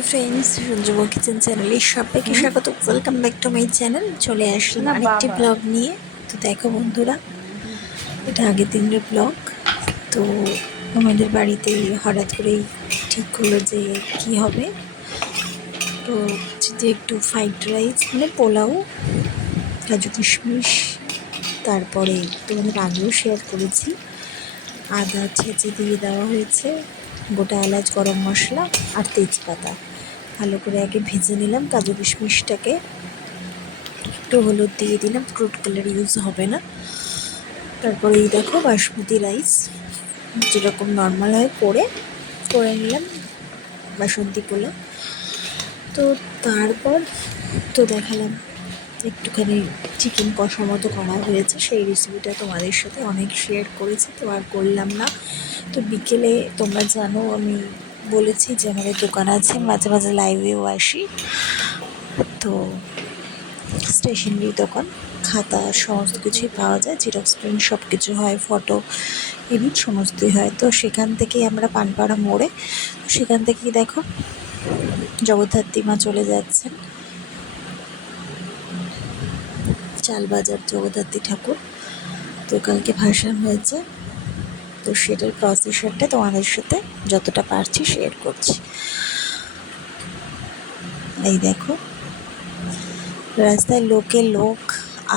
Hello friends, সঞ্জুমা kitchen চ্যানেলে সবাইকে স্বাগত। Welcome back to my channel. চলে আসলাম আরেকটি ব্লগ নিয়ে। তো দেখো বন্ধুরা, এটা আগের দিনের ব্লগ। তো আমাদের বাড়িতে হঠাৎ করেই ঠিক হলো যে কি হবে, তো যদি একটু ফ্রাইড রাইস মানে পোলাও, কাজু কিশমিশ, তারপরে তোমাদের আগেও শেয়ার করেছি, আদা ছেঁচে দিয়ে দেওয়া হয়েছে, গোটা এলাচ, গরম মশলা আর তেজপাতা। ভালো করে আগে ভেজে নিলাম কাজু কিশমিশটাকে, একটু হলুদ দিয়ে দিলাম, ফ্রুট কালার ইউজ হবে না। তারপরে এই দেখো বাসমতি রাইস যেরকম নর্মাল হয় করে নিলাম, বাসন্তী পোলাও। তো তারপর তো দেখালাম একটুখানি চিকেন কষা মতো করা হয়েছে, সেই রেসিপিটা তোমাদের সাথে অনেক শেয়ার করেছি, তো আর করলাম না। তো বিকেলে তোমরা জানো আমি বলেছি যে আমাদের দোকান আছে, মাঝে মাঝে লাইভেও আসি। তো স্টেশনারি দোকান, খাতা সমস্ত কিছুই পাওয়া যায়, জেরক্স প্রিন্ট সব কিছু হয়, ফটো এডিট সমস্তই হয়। তো সেখান থেকেই আমরা পানপাড়া মোড়ে, সেখান থেকেই দেখো জগদ্ধাত্রী মা চলে যাচ্ছেন, চালবাজার জগদ্ধাত্রী ঠাকুর। তো কালকে ভাসান হয়েছে, তো সেটার প্রসেসরটা তোমাদের সাথে যতটা পারছি শেয়ার করছি। এই দেখো রাস্তায় লোকে লোক,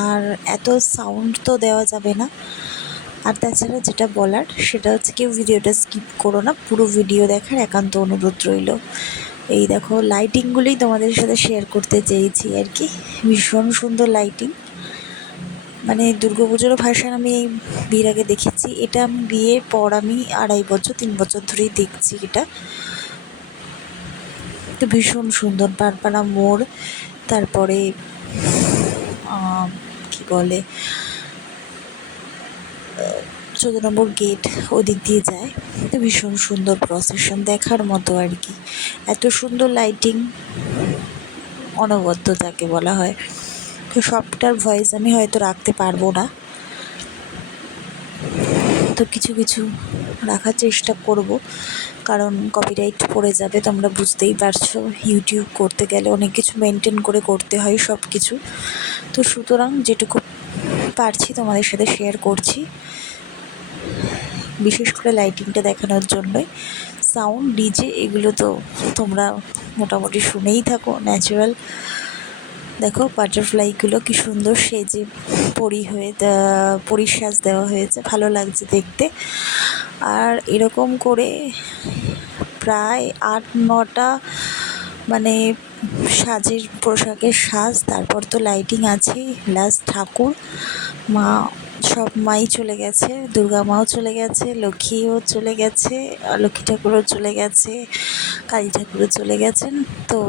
আর এত সাউন্ড তো দেওয়া যাবে না। আর তাছাড়া যেটা বলার সেটা হচ্ছে, কেউ ভিডিওটা স্কিপ করো না, পুরো ভিডিও দেখার একান্ত অনুরোধ রইল। এই দেখো লাইটিংগুলোই তোমাদের সাথে শেয়ার করতে চেয়েছি আর কি, ভীষণ সুন্দর লাইটিং। মানে দুর্গাপুজোরও ভাসান আমি এই বিয়ের আগে দেখেছি, এটা আমি বিয়ের পর আমি 2.5 বছর 3 বছর ধরেই দেখছি এটা। তো ভীষণ সুন্দর, পারপাড়া মোড়, তারপরে কি বলে 14 নম্বর গেট, ওদিক দিয়ে যায়। তো ভীষণ সুন্দর প্রসেশন, দেখার মতো আর কি। এত সুন্দর লাইটিং, অনবদ্য যাকে বলা হয়। তো সবটার ভয়েস আমি হয়তো রাখতে পারবো না, তো কিছু কিছু রাখার চেষ্টা করব, কারণ কপিরাইট পড়ে যাবে। তোমরা বুঝতেই পারছো, ইউটিউব করতে গেলে অনেক কিছু মেনটেন করে করতে হয় সব কিছু। তো সুতরাং যেটুকু পারছি তোমাদের সাথে শেয়ার করছি, বিশেষ করে লাইটিংটা দেখানোর জন্যই। সাউন্ড, ডিজে এগুলো তো তোমরা মোটামুটি শুনেই থাকো, ন্যাচারাল। দেখো বাটারফ্লাইগুলো কি সুন্দর সেজে পরীর সাজ দেওয়া হয়েছে, ভালো লাগছে দেখতে। আর এরকম করে প্রায় 8-9টা মানে সাজের পোশাকের সাজ, তারপর তো লাইটিং আছেই, লাস্ট ঠাকুর মা, সব মাই চলে গেছে, দুর্গা মাও চলে গেছে, লক্ষ্মীও চলে গেছে, লক্ষ্মী ঠাকুরও চলে গেছে, কালী ঠাকুরও চলে গেছেন। তো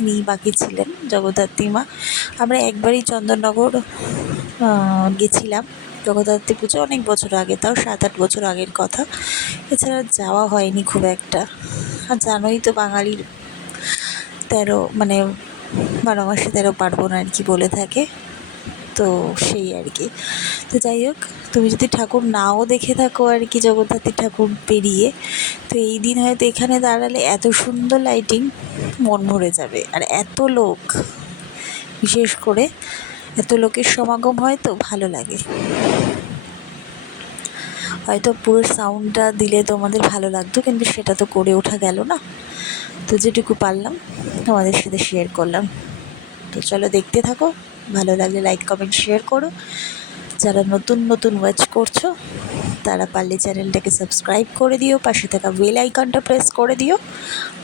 ইনি বাকি ছিলেন জগদ্ধাত্রী মা। আমরা একবারই চন্দননগর গেছিলাম জগদ্ধাত্রী পুজো, অনেক বছর আগে, তাও 7-8 বছর আগের কথা। এছাড়া যাওয়া হয়নি খুব একটা। আর জানোই তো বাঙালির 12 মাসে 13 পার্বণ আর কি বলে থাকে, তো সেই আর কি। তো যাই হোক, তুমি যদি ঠাকুর নাও দেখে থাকো আর কি, জগদ্ধাত্রী ঠাকুর পেরিয়ে, তো এই দিন হয়তো এখানে দাঁড়ালে এত সুন্দর লাইটিং, মন ভরে যাবে। আর এত লোক, বিশেষ করে এত লোকের সমাগম হয় তো ভালো লাগে। হয়তো পুরো সাউন্ডটা দিলে তোমাদের ভালো লাগতো, কিন্তু সেটা তো করে ওঠা গেল না। তো যেটুকু পারলাম তোমাদের সাথে শেয়ার করলাম। তো চলো দেখতে থাকো, ভালো লাগলে লাইক কমেন্ট শেয়ার করো। যারা নতুন নতুন ওয়াচ করছো তারা পারলে চ্যানেলটাকে সাবস্ক্রাইব করে দিও, পাশে থাকা বেল আইকনটা প্রেস করে দিও,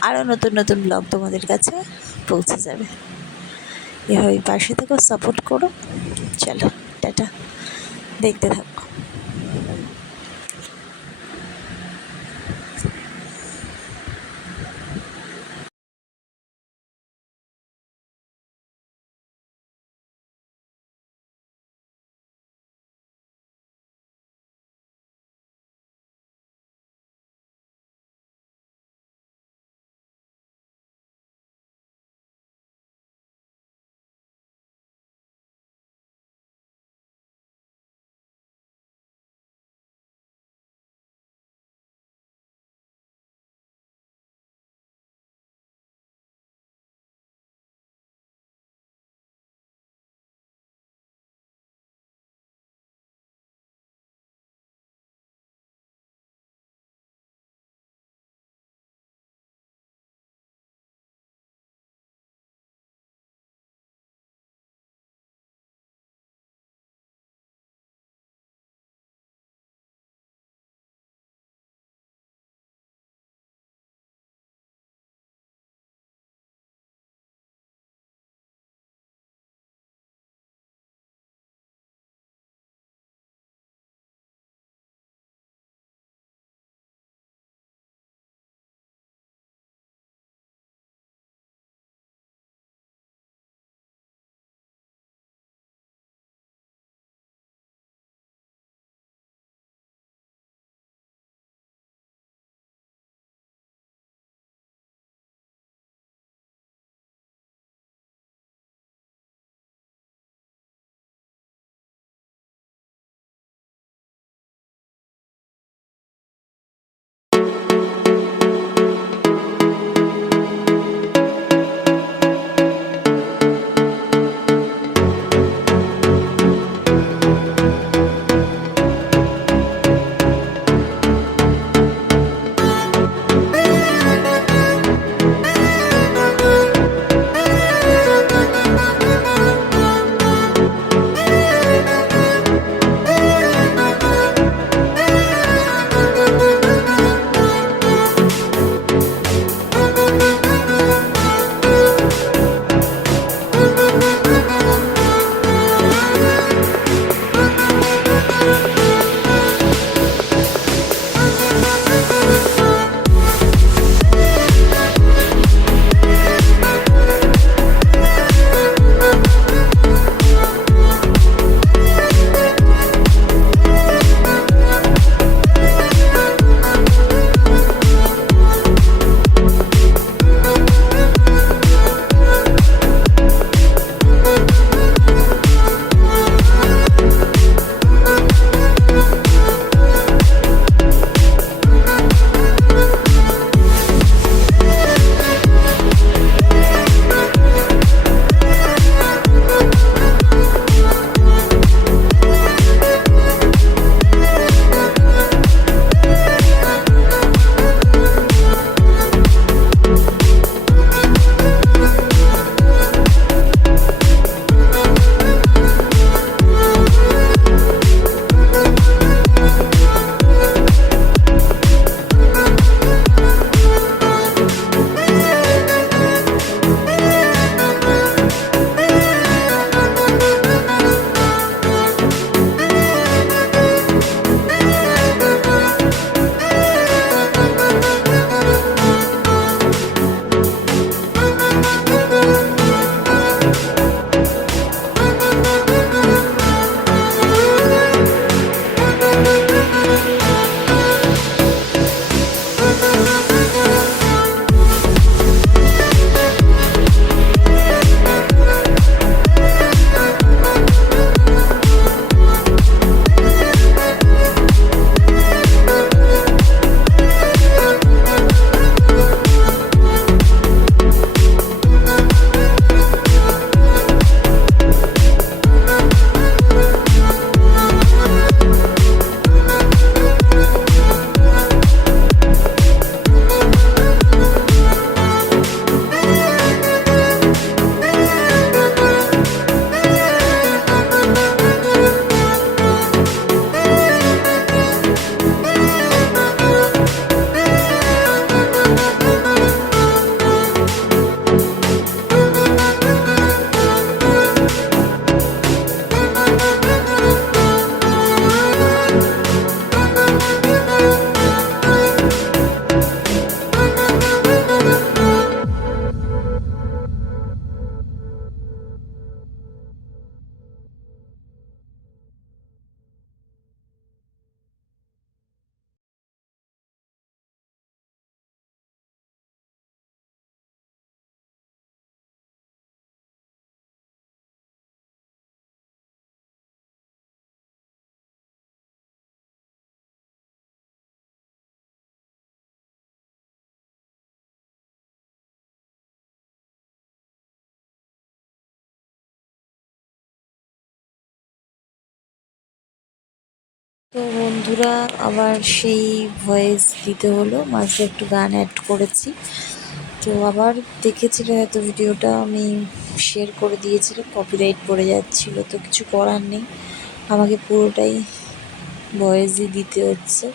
আরও নতুন নতুন ব্লগ তোমাদের কাছে পৌঁছে যাবে। এভাবে পাশে থেকো, সাপোর্ট করো। চলো টাটা, দেখতে থাকো। তো বন্ধুরা আবার সেই ভয়েস দিতে হলো, মাঝে একটু গান অ্যাড করেছি। তো আবার দেখেছিলে হয়তো ভিডিওটা, আমি শেয়ার করে দিয়েছিলাম, কপিরাইট পড়ে যাচ্ছিল, তো কিছু করার নেই, আমাকে পুরোটাই ভয়েসই দিতে হচ্ছে।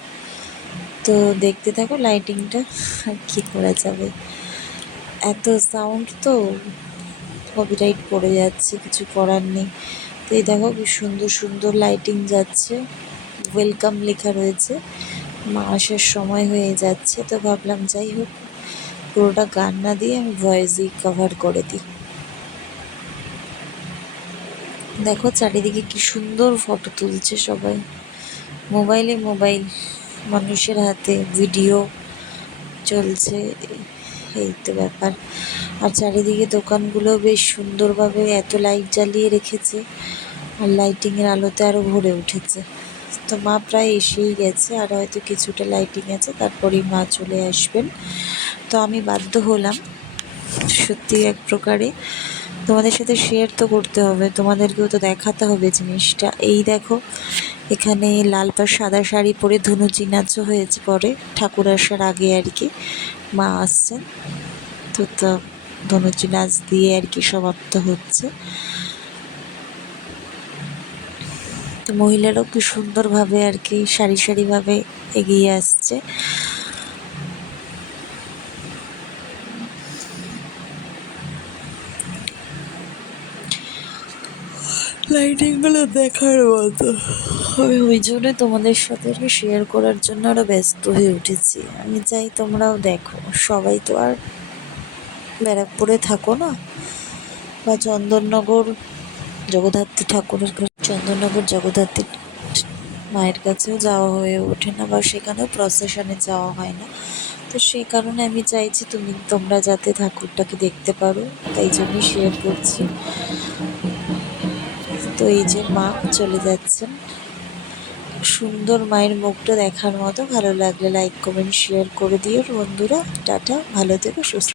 তো দেখতে থাকো লাইটিংটা, আর কী করা যাবে, এত সাউন্ড তো কপিরাইট পড়ে যাচ্ছে, কিছু করার নেই। তো এই দেখো কি সুন্দর সুন্দর লাইটিং যাচ্ছে, ওয়েলকাম লেখা রয়েছে, মা আসার সময় হয়ে যাচ্ছে। তো ভাবলাম যাই হোক পুরোটা গান না দিয়ে আমি ভয়েসই কভার করে দিই। দেখো চারিদিকে কি সুন্দর ফটো তুলছে সবাই, মোবাইলে মোবাইল, মানুষের হাতে ভিডিও চলছে, এই তো ব্যাপার। আর চারিদিকে দোকানগুলো বেশ সুন্দরভাবে এত লাইট জ্বালিয়ে রেখেছে, আর লাইটিংয়ের আলোতে আরও ভরে উঠেছে। তো মা প্রায় এসেই গেছে, আর হয়তো কিছুটা লাইটিং আছে, তারপরেই মা চলে আসবেন। তো আমি বাধ্য হলাম সত্যি এক প্রকারে তোমাদের সাথে শেয়ার তো করতে হবে, তোমাদেরকেও তো দেখাতে হবে জিনিসটা। এই দেখো এখানে লাল পাড় সাদা শাড়ি পরে ধনুচি নাচও হয়েছে, পরে ঠাকুর আসার আগে আর কি, মা আসছেন তো ধনুচি নাচ দিয়ে আর কি সমাপ্ত হচ্ছে। তো মহিলারাও কি সুন্দরভাবে আর কি সারি সারিভাবে এগিয়ে আসছে। লাইটিংগুলো দেখার মতো, আমি ওই জন্য তোমাদের সাথে শেয়ার করার জন্য আরও ব্যস্ত হয়ে উঠেছি। আমি চাই তোমরাও দেখো, সবাই তো আর ব্যারাকপুরে থাকো না, বা চন্দননগর জগদ্ধাত্রী ঠাকুরের চন্দননগর জগদ্ধাত্রী মায়ের কাছেও যাওয়া হয়ে ওঠে না, বা সেখানেও প্রসেশনে যাওয়া হয় না। তো সেই কারণে আমি চাইছি তোমরা যাতে ঠাকুরটাকে দেখতে পারো, তাই জন্যই শেয়ার করছি। তো এই যে মা চলে যাচ্ছেন, সুন্দর মায়ের মুখটা দেখার মতো। ভালো লাগলে লাইক কমেন্ট শেয়ার করে দিও বন্ধুরা। টাটা, ভালো থেকো, সুস্থ।